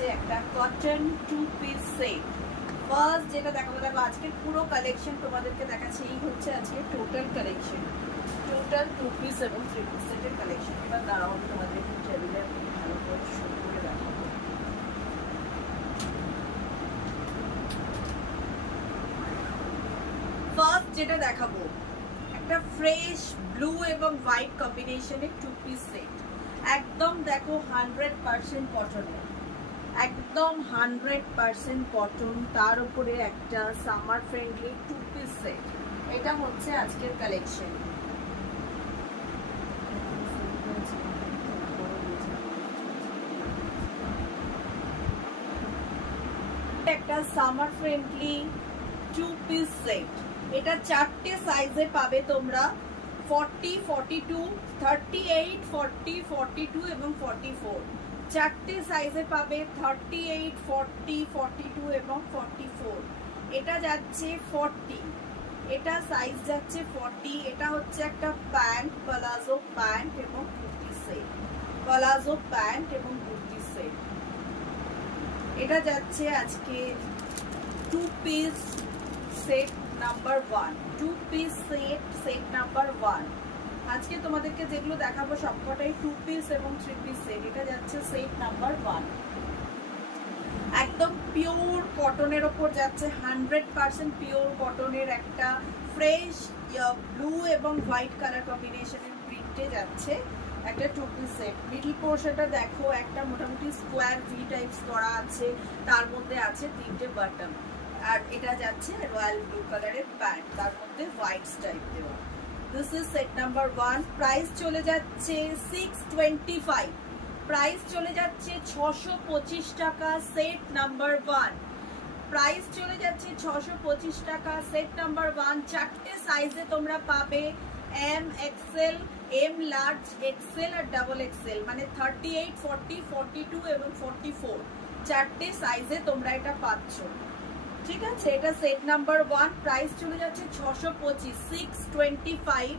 যাচ্ছে একটা cotton 2 piece set. First যেটা দেখাবো, দেখো আজকের পুরো কালেকশন তোমাদেরকে দেখাচ্ছি। এই হচ্ছে আজকে টোটাল কালেকশন, টোটাল 2 পিস এবং 3 পিস সেটের কালেকশন। এবার দাঁড়াও আমি তোমাদেরকে টেবিলে ভালো করে শুরু করে দেখাবো। ফার্স্ট যেটা দেখাবো, একটা ফ্রেশ ব্লু এবং হোয়াইট কম্বিনেশনের 2 পিস সেট। একদম দেখো 100% কটনের, একদম 100% কটন, তার উপরে একটা সামার ফ্রেন্ডলি 2 পিস সেট। এটা হচ্ছে আজকের কালেকশন। একটা সামার ফ্রেন্ডলি 2 পিস সেট। এটা 4টে সাইজে পাবে তোমরা, 40, 42, 38, 40, 42 এবং 44। 4টে সাইজে পাবে, 38, 40, 42 এবং 44। এটা যাচ্ছে 40, এটা সাইজ যাচ্ছে 40। এটা হচ্ছে একটা প্যান্ট, প্লাজো প্যান্ট এবং কুর্তি সেট, প্লাজো প্যান্ট এবং কুর্তি সেট। এটা যাচ্ছে আজকে 2 piece set number 1, 2 piece set, set number 1। আজকে তোমাদেরকে যেগুলো দেখাবো সবকটাই 2 পিস এবং 3 পিস সেট। এটা যাচ্ছে সেট নাম্বার 1। একদম পিওর কটনের ওপর যাচ্ছে, 100% পিওর কটনের একটা ফ্রেশ ব্লু এবং হোয়াইট কালার কম্বিনেশনের প্রিন্টে যাচ্ছে একটা 2 পিস সেট। মিডল পোর্শনটা দেখো, একটা মোটামুটি স্কোয়ার ভি টাইপস করা আছে, তার মধ্যে আছে 3টে বাটন। আর এটা যাচ্ছে রয়্যাল ব্লু কালারের প্যান্ট, তার মধ্যে হোয়াইট স্টাইপ দেওয়া। This is set number 1। Price চলে যাচ্ছে 625, প্রাইস চলে যাচ্ছে 625 টাকা সেট নাম্বার 1। প্রাইস চলে যাচ্ছে 625 টাকা সেট নাম্বার 1। 4টে সাইজে তোমরা পাবে, M XL, M large, XL আর ডাবল এক্সেল, মানে 38, 40, 42 এবং 44। 4টে সাইজে তোমরা এটা পাচ্ছ, ঠিক আছে। এটা সেট নাম্বার 1, প্রাইস চলে যাচ্ছে 625, 625।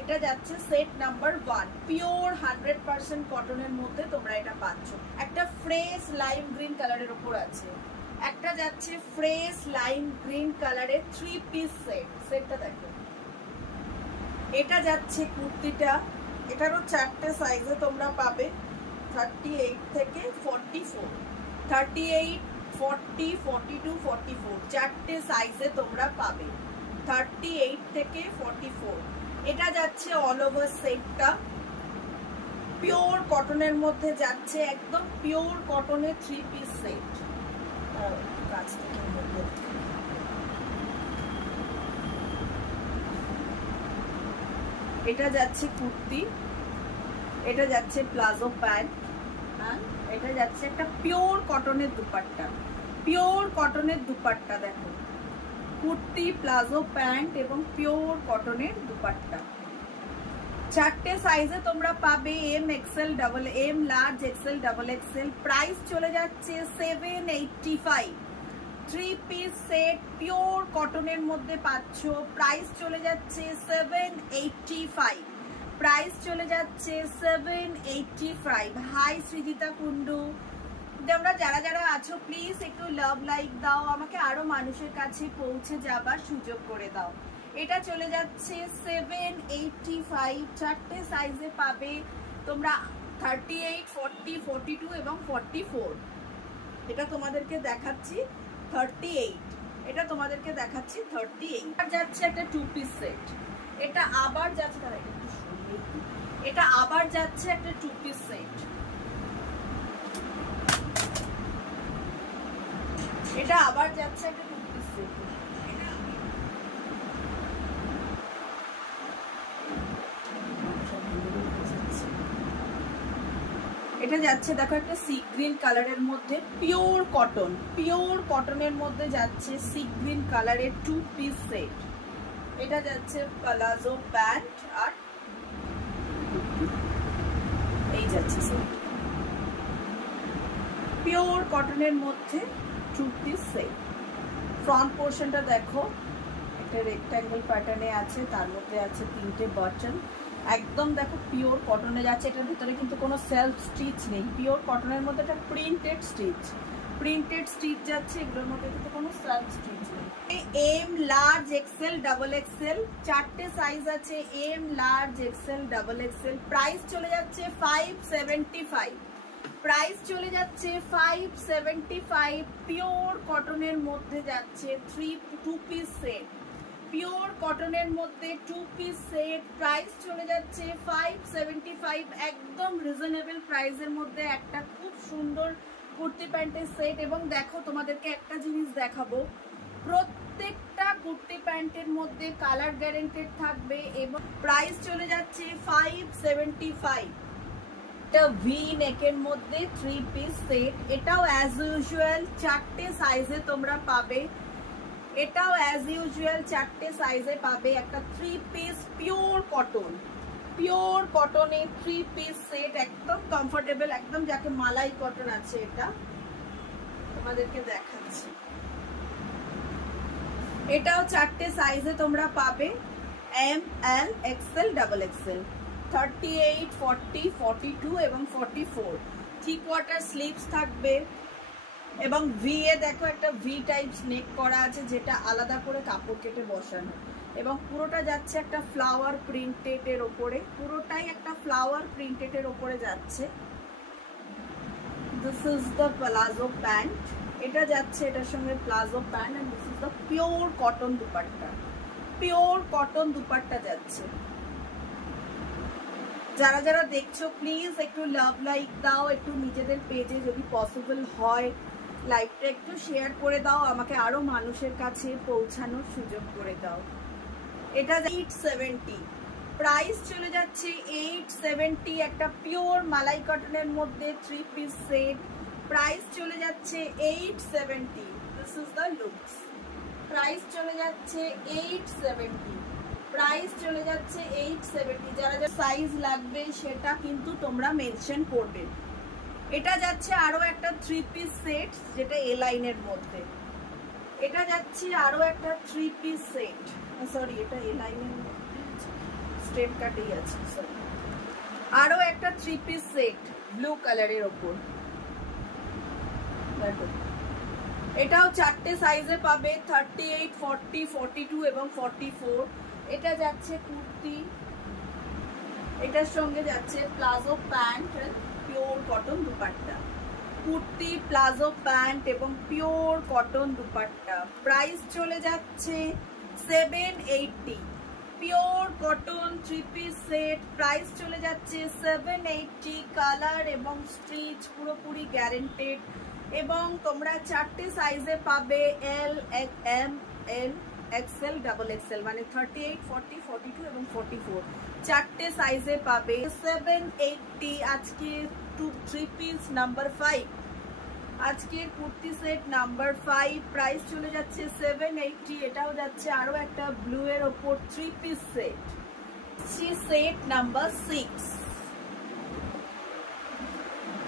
এটা যাচ্ছে সেট নাম্বার 1। পিওর 100% কটনের মধ্যে তোমরা এটা পাচ্ছ। একটা ফ্রেশ লাইম গ্রিন কালারের উপর আছে, একটা যাচ্ছে ফ্রেশ লাইম গ্রিন কালারের 3 পিস সেট। সেটটা দেখো, এটা যাচ্ছে কুর্তিটা। এটারও 4টে সাইজে তোমরা পাবে, 38 থেকে 44, 38, 40, 42, 44। 4টে সাইজে তোমরা পাবে, 38 থেকে 44। এটা যাচ্ছে অল ওভার সেটটা পিওর কটনের মধ্যে যাচ্ছে, একদম পিওর কটনের 3 পিস সেট। এটা যাচ্ছে কুর্তি, এটা যাচ্ছে প্লাজো প্যান্ট, এটা যাচ্ছে একটা পিওর কটনের দুপাট্টা, পিওর কটনের দুপাট্টা। দেখো, কুর্তি, প্লাজো প্যান্ট এবং পিওর কটনের দুপাট্টা। 4টে সাইজে তোমরা পাবে, M XL, double M large, XL, double XL. Price চলে যাচ্ছে 785। 3 পিস সেট পিওর কটনের মধ্যে পাচ্ছ, প্রাইস চলে যাচ্ছে 785, প্রাইস চলে যাচ্ছে 785। হাই সৃজিতা কুন্ডু, তোমরা যারা যারা আছো প্লিজ একটু লাভ লাইক দাও, আমাকে আরো মানুষের কাছে পৌঁছে যাবার সুযোগ করে দাও। এটা চলে যাচ্ছে 785। 4টে সাইজে পাবে তোমরা, 38, 40, 42 এবং 44। এটা তোমাদেরকে দেখাচ্ছি 38, এটা তোমাদেরকে দেখাচ্ছি 38। আর যাচ্ছে একটা 2 পিস সেট। এটা আবার যাচ্ছে, এটা আবার যাচ্ছে একটা 2 পিস সেট। এটা আবার যাচ্ছে একটা 2 পিস সেট। এটা যাচ্ছে দেখো একটা সি গ্রিন কালারের মধ্যে পিওর কটন, পিওর কটনের মধ্যে যাচ্ছে সি গ্রিন কালারের 2 পিস সেট। এটা যাচ্ছে প্লাজো প্যান্ট আর এই যাচ্ছে সেট, পিওর কটনের মধ্যে 2 পিস সেট। ফ্রন্ট পোর্শনটা দেখো, একটা রেক্ট্যাঙ্গেল প্যাটার্নে আছে, তার মধ্যে আছে 3টে বাটন। একদম দেখো পিওর কটনে যাচ্ছে, এটার ভিতরে কিন্তু কোনো সেলফ স্টিচ নেই, পিওর কটনের মধ্যে একটা প্রিন্টেড স্টিচ যাচ্ছে, এগুলোর মধ্যে কিন্তু কোনো সেলফ স্টিচ নেই। M, large, XL, double XL, চারটে সাইজ আছে, M, large, XL, double XL. Price চলে যাচ্ছে 575, প্রাইস চলে যাচ্ছে 575। পিওর কটনের মধ্যে যাচ্ছে 2 পিস সেট, পিওর কটনের মধ্যে 2 পিস সেট, প্রাইস চলে যাচ্ছে 575। একদম রিজনেবল প্রাইসের মধ্যে একটা খুব সুন্দর কুর্তি প্যান্টের সেট। এবং দেখো তোমাদেরকে একটা জিনিস দেখাবো, প্রত্যেকটা কুর্তি প্যান্টের মধ্যে কালার গ্যারান্টেড থাকবে এবং প্রাইস চলে যাচ্ছে 575। এটা ভি নেকের মধ্যে 3 পিস সেট, এটাও অ্যাজ ইউজুয়াল চারটে সাইজে তোমরা পাবে, এটাও অ্যাজ ইউজুয়াল চারটে সাইজে পাবে। একটা 3 পিস পিওর কটনে 3 পিস সেট, একদম কমফোর্টেবল, একদম যাকে মালাই কটন আছে। এটা তোমাদেরকে দেখাচ্ছি, এটাও চারটে সাইজে তোমরা পাবে, এম, এল, এক্সেল, ডাবল এক্সেল, 38, 40, 42 এবং 44। 3/4 স্লিভস থাকবে এবং ভি এ দেখো একটা ভি টাইপস নেক করা আছে, যেটা আলাদা করে কাপড় কেটে বসানো, এবং পুরোটা যাচ্ছে একটা ফ্লাওয়ার প্রিন্টেড ওপরে, পুরোটাই একটা ফ্লাওয়ার প্রিন্টেড ওপরে যাচ্ছে। This is the palazzo pant, এটা যাচ্ছে এটার সঙ্গে palazzo pant, and this is the pure cotton dupatta, pure cotton dupatta যাচ্ছে। যারা যারা দেখছো প্লিজ একটু লাভ লাইক দাও, একটু নিজেদের পেজে যদি পসিবল হয় লাইকটা একটু শেয়ার করে দাও, আমাকে আরো মানুষের কাছে পৌঁছানোর সুযোগ করে দাও। এটা 870, প্রাইস চলে যাচ্ছে 870। একটা পিওর মালাই কটনের মধ্যে 3 পিস সেট, প্রাইস চলে যাচ্ছে 870। This is the looks, price চলে যাচ্ছে 870, প্রাইস চলে যাচ্ছে 870। যারা যারা সাইজ লাগবে সেটা কিন্তু তোমরা মেনশন করবে। এটা যাচ্ছে আরো একটা 3 পিস সেট, যেটা এ লাইনের মধ্যে, এটা যাচ্ছে আরো একটা 3 পিস সেট, সরি এটা এ লাইনের মধ্যে স্ট্রেট কাটেই আছে, সরি, আরো একটা 3 পিস সেট ব্লু কালারের ওপর। দেখো এটাও চারটে সাইজে পাবে, 38, 40, 42 এবং 44। এটা যাচ্ছে কুর্তি, এটার সঙ্গে যাচ্ছে palazzo pant, pure cotton dupatta, kurti, palazzo pant এবং পিওর কটন দুপাট্টা। প্রাইস চলে যাচ্ছে 780, pure cotton 3 piece set, price চলে যাচ্ছে 780। কালার এবং স্টিচ পুরোপুরি গ্যারান্টেড এবং তোমরা চারটে সাইজে পাবে, এল, এম, এল, এক্সেল, ডাবল এক্সেল, মানে 38, 40, 42 এবং 44 চারটে সাইজে পাবে। 780। আজকে 3 পিস নাম্বার 5, আজকের কুর্তি সেট নাম্বার 5, প্রাইস চলে যাচ্ছে 780। এটাও যাচ্ছে আরো একটা ব্লু এর ওপর 3 পিস সেট, সেট নাম্বার 6।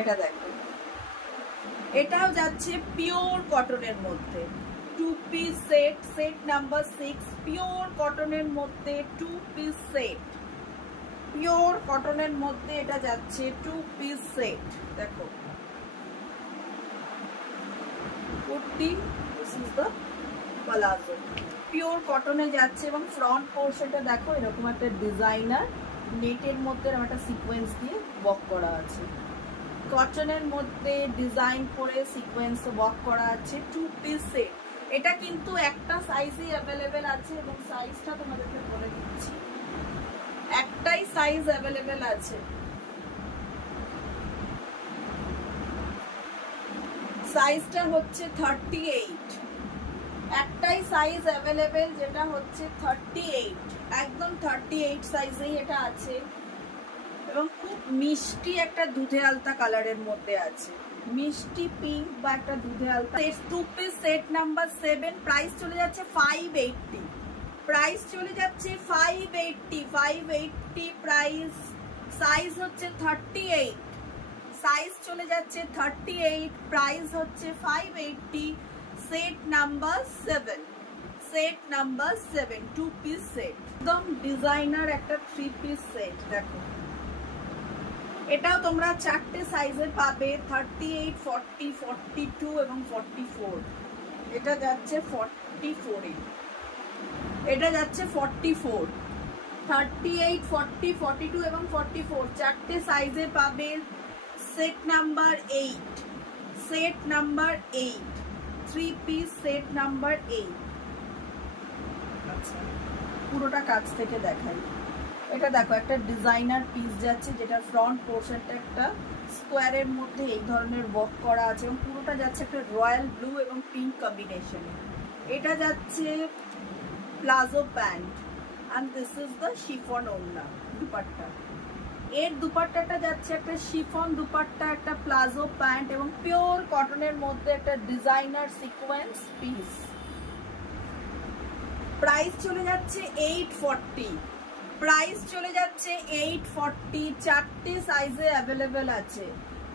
এটা দেখো, এটাও যাচ্ছে পিওর কটনের মধ্যে 2 piece set, set number 6, pure কটনের মধ্যে 2 পিস সেট, পিওর কটনের মধ্যে এটা যাচ্ছে 2 পিস সেট। দেখো kurti, this is the palazzo, pure কটনে যাচ্ছে এবং ফ্রন্ট পোর্শনটা দেখো এরকম একটা ডিজাইনার নেটের মধ্যে এরকম একটা সিকোয়েন্স দিয়ে ওয়ার্ক করা আছে, কটনের মধ্যে ডিজাইন করে সিকোয়েন্স ওয়ার্ক করা আছে, 2 পিস সেট। এটা কিন্তু একটা সাইজই অ্যাভেলেবেল আছে এবং সাইজটা তোমাদেরকে বলে দিচ্ছি, একটাই সাইজ অ্যাভেলেবেল আছে, সাইজটা হচ্ছে 38, একটাই সাইজ অ্যাভেলেবেল যেটা হচ্ছে 38, একদম 38 সাইজেই এটা আছে এবং খুব মিষ্টি একটা দুধে আলতা কালারের মধ্যে আছে, মিষ্টি পিঙ্ক বা একটা দুধে আলতা। 2 পিস সেট নাম্বার 7, প্রাইস চলে যাচ্ছে 580, প্রাইস চলে যাচ্ছে 580, 580 প্রাইস। সাইজ হচ্ছে 38, সাইজ চলে যাচ্ছে 38, প্রাইস হচ্ছে 580। Set number 7, set number 7, 2 piece set. একদম ডিজাইনার একটা 3 পিস সেট দেখো, এটাও তোমরা চারটে সাইজে পাবে, 38, 40, 42 এবং 44। এটা যাচ্ছে 44 এ, এটা যাচ্ছে 44, 38, 40, 42 এবং 44 চারটে সাইজে পাবে। Set number 8, set number 8, 3 piece set number 8। আচ্ছা পুরোটা কাছ থেকে দেখাই। এটা দেখো একটা ডিজাইনার পিস যাচ্ছে, যেটা ফ্রন্ট পোর্শনটা একটা স্কোয়ারের মধ্যে এই ধরনের ওয়ার্ক করা আছে এবং পুরোটা যাচ্ছে একটা রয়্যাল ব্লু এবং পিঙ্ক কম্বিনেশনে। এটা যাচ্ছে palazzo pant and this is the chiffon ওড়না দুপাট্টা। এর দুপাট্টাটা যাচ্ছে একটা শিফন দুপাট্টা, একটা প্লাজো প্যান্ট এবং পিওর কটনের মধ্যে একটা ডিজাইনার সিকোয়েন্স পিস। প্রাইস চলে যাচ্ছে 840, প্রাইস চলে যাচ্ছে 840, চারটে সাইজে অ্যাভেলেবেল আছে।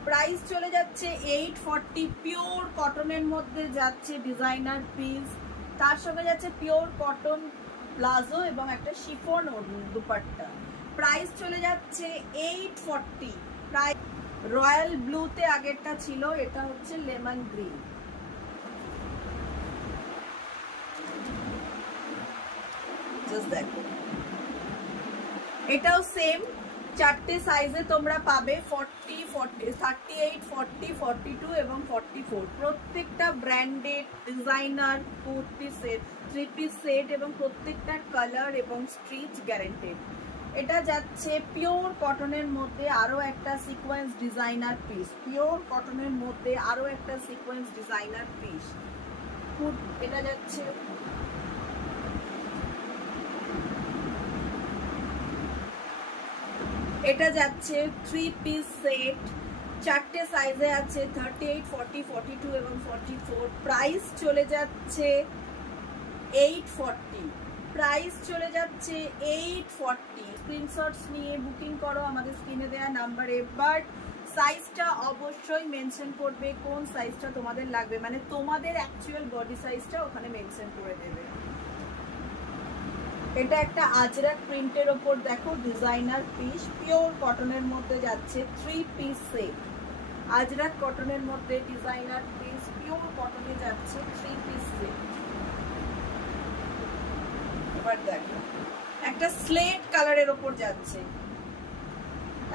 প্রাইস চলে যাচ্ছে 840, পিওর কটনের মধ্যে যাচ্ছে ডিজাইনার পিস, তার সঙ্গে যাচ্ছে পিওর কটন প্লাজো এবং একটা শিফন দুপাট্টা। প্রাইস চলে যাচ্ছে 840। প্রাইস রয়্যাল ব্লুতে আগেরটা ছিল, এটা হচ্ছে লেমন গ্রিন। জাস্ট দেখো, এটাও সেম চারটে সাইজে তোমরা পাবে, 40, 38, 40, 42 এবং 44। প্রত্যেকটা branded designer 4 piece set, 3 piece set এবং প্রত্যেকটা কালার এবং স্ট্রিচ গ্যারান্টেড। এটা যাচ্ছে পিওর কটনের মধ্যে আরো একটা সিকোয়েন্স ডিজাইনার পিস, পিওর কটনের মধ্যে আরো একটা সিকোয়েন্স ডিজাইনার পিস। এটা যাচ্ছে এটা যাচ্ছে 3 পিস সেট, চারটে সাইজে আছে, 38, 40, 42 এবং 44। প্রাইস চলে যাচ্ছে 840, প্রাইস চলে যাচ্ছে 840। স্ক্রিনশটস নিয়ে বুকিং করো আমাদের স্ক্রিনে দেওয়া নাম্বারে, বাট সাইজটা অবশ্যই মেনশন করবে কোন সাইজটা তোমাদের লাগবে, মানে তোমাদের অ্যাকচুয়াল বডি সাইজটা ওখানে মেনশন করে দেবে। এটা একটা আজরাক প্রিন্টের ওপর দেখো ডিজাইনার পিস, পিওর কটনের মধ্যে যাচ্ছে 3 পিস সেট। আজরাক কটনের মধ্যে ডিজাইনার পিস, পিওর কটনে যাচ্ছে 3 পিস সেট। এবার দেখো একটা স্লেট কালারের ওপর যাচ্ছে,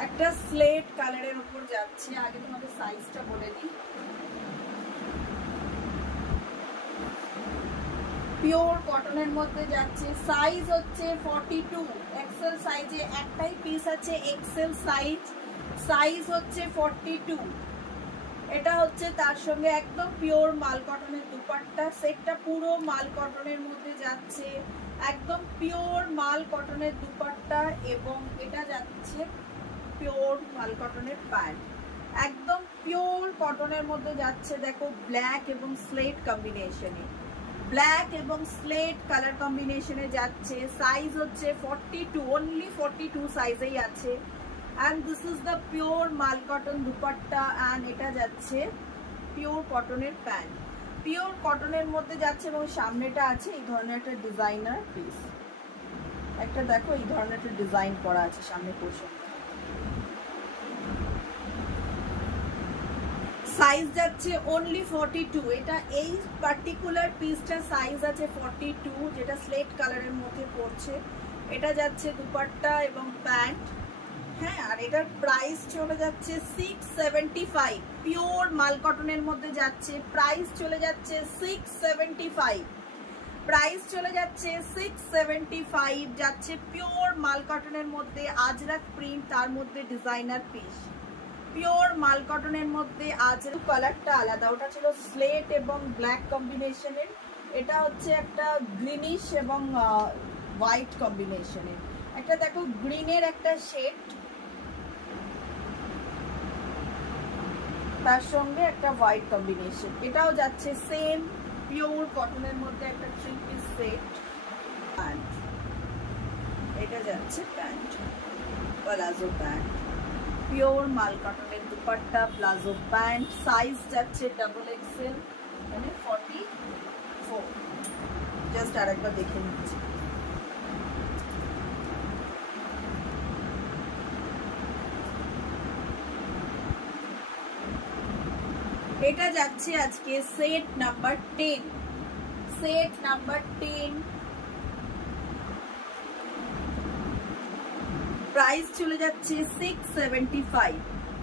একটা স্লেট কালারের ওপর যাচ্ছে। আগে তোমাদের সাইজটা বলে দিই, পিওর কটনের মধ্যে যাচ্ছে, সাইজ হচ্ছে 42, এক্সেল সাইজে একটাই পিস আছে এক্সেল সাইজ, সাইজ হচ্ছে 42। এটা হচ্ছে তার সঙ্গে একদম পিওর মাল কটনের দুপাট্টা, সেটটা পুরো মাল কটনের মধ্যে যাচ্ছে, একদম পিওর মাল কটনের দুপাট্টা এবং এটা যাচ্ছে পিওর মাল কটনের প্যান্ট, একদম পিওর কটনের মধ্যে যাচ্ছে। দেখো ব্ল্যাক এবং স্লেট কম্বিনেশনে, ব্ল্যাক এবং স্লেট কালার কম্বিনেশনে যাচ্ছে, সাইজ হচ্ছে 42, অনলি 42 সাইজেই আছে। And this is the pure মাল কটন দুপাট্টা অ্যান্ড এটা যাচ্ছে পিওর কটনের প্যান্ট, পিওর কটনের মধ্যে যাচ্ছে এবং সামনেটা আছে এই ধরনের একটা ডিজাইনার পিস। একটা দেখো এই ধরনের একটা ডিজাইন করা আছে সামনে পোর্শনটা। সাইজ যাচ্ছে অনলি 42। এটা এই পার্টিকুলার পিসটা সাইজ আছে 42, যেটা স্লেট কালারের মধ্যে পড়ছে। এটা যাচ্ছে দুপাট্টা এবং প্যান্ট, হ্যাঁ। আর এটার প্রাইস চলে যাচ্ছে 675, পিওর মাল কটনের মধ্যে যাচ্ছে, প্রাইস চলে যাচ্ছে 675, প্রাইস চলে যাচ্ছে 675, যাচ্ছে পিওর মাল কটনের মধ্যে আজরাক প্রিন্ট, তার মধ্যে ডিজাইনার পিস, পিওর মাল কটনের মধ্যে। আজরাক কালারটা আলাদা, ওটা ছিল স্লেট এবং ব্ল্যাক কম্বিনেশনের, এটা হচ্ছে একটা গ্রিনিশ এবং হোয়াইট কম্বিনেশনের। একটা দেখো গ্রিনের একটা শেড, তার সঙ্গে একটা হোয়াইট কম্বিনেশন। এটাও যাচ্ছে সেম পিওর কটনের মধ্যে একটা 3 পিস সেট। প্যান্ট, এটা যাচ্ছে প্যান্ট, প্লাজো প্যান্ট, পিওর মাল কটনের দুপাট্টা, প্লাজো প্যান্ট, সাইজ যাচ্ছে ডাবল এক্সেল মানে 44। জাস্ট আরেকবার দেখে নিচ্ছি, এটা যাচ্ছে আজকে set number 10, set number 10। Price চলে যাচ্ছে 675,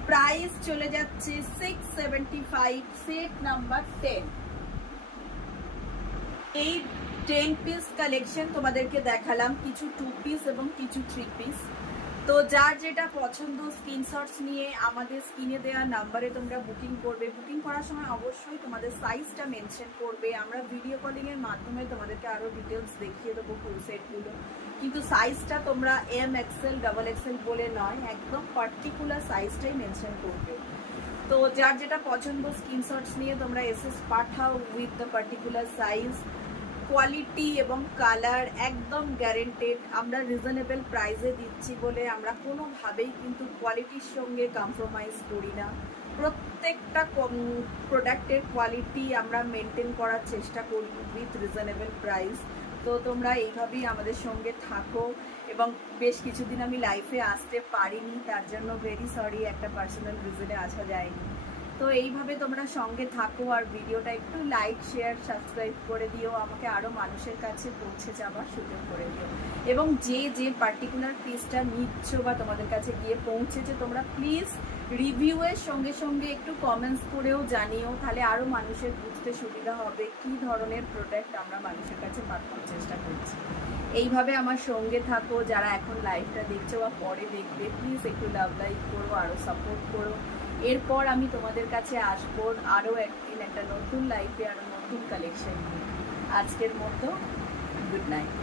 প্রাইস চলে যাচ্ছে 675, সেট নাম্বার 10। এই 10 পিস কালেকশন তোমাদেরকে দেখালাম, কিছু 2 পিস এবং কিছু 3 পিস। তো যার যেটা পছন্দ স্ক্রিনশটস নিয়ে আমাদের স্ক্রিনে দেওয়া নাম্বারে তোমরা বুকিং করবে। বুকিং করার সময় অবশ্যই তোমাদের সাইজটা মেনশন করবে। আমরা ভিডিও কলিং এর মাধ্যমে তোমাদেরকে আরো ডিটেলস দেখিয়ে দেবো ফুল সেটগুলো, কিন্তু সাইজটা তোমরা এম এক্সেল ডাবল এক্সেল বলে নয়, একদম পার্টিকুলার সাইজটাই মেনশন করবে। তো যার যেটা পছন্দ স্ক্রিনশটস নিয়ে তোমরা SS Pathao with the particular size. Quality এবং কালার একদম গ্যারেন্টেড। আমরা রিজনেবল প্রাইসে দিচ্ছি বলে আমরা কোনোভাবেই কিন্তু কোয়ালিটির সঙ্গে কম্প্রোমাইজ করি না। প্রত্যেকটা প্রোডাক্টের কোয়ালিটি আমরা মেনটেন করার চেষ্টা করি উইথ রিজনেবল প্রাইস। তো তোমরা এইভাবেই আমাদের সঙ্গে থাকো। এবং বেশ কিছুদিন আমি লাইফে আসতে পারিনি, তার জন্য ভেরি সরি, একটা পার্সোনাল রিজনে আসা যায়নি। তো এইভাবে তোমরা সঙ্গে থাকো আর ভিডিওটা একটু লাইক শেয়ার সাবস্ক্রাইব করে দিও, আমাকে আরও মানুষের কাছে পৌঁছে যাওয়ার সুযোগ করে দিও। এবং যে যে পার্টিকুলার পিসটা নিচ্ছ বা তোমাদের কাছে গিয়ে পৌঁছেছে, তোমরা প্লিজ রিভিউয়ের সঙ্গে সঙ্গে একটু কমেন্টস করেও জানিও, তাহলে আরও মানুষের বুঝতে সুবিধা হবে কী ধরনের প্রোডাক্ট আমরা মানুষের কাছে পাঠানোর চেষ্টা করছি। এইভাবে আমার সঙ্গে থাকো। যারা এখন লাইভটা দেখছো বা পরে দেখবে, প্লিজ একটু লাভ লাইক করো, আরও সাপোর্ট করো। এরপর আমি তোমাদের কাছে আসবো আরও একদিন একটা নতুন লাইফে, আরও নতুন কালেকশন নিয়ে। আজকের মতো গুড নাইট।